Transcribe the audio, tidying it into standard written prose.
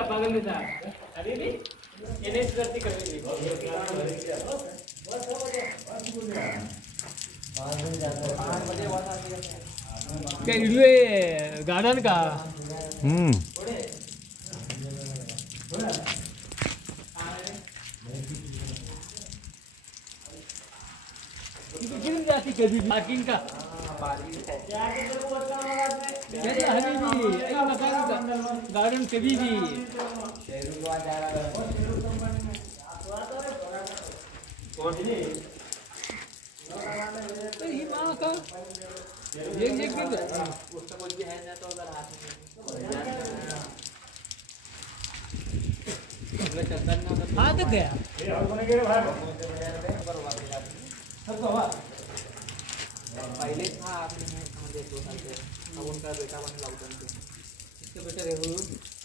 क्या पागल नहीं था अभी भी ये करती कभी भी क्या वीडियो गार्डन का जाती कभी पार्किंग का गार्डन कभी भी माँ का हाथ गया पहले था आपने समझे 2 साल से अब उनका बेटा बने लॉकडाउन पे इससे बेटर है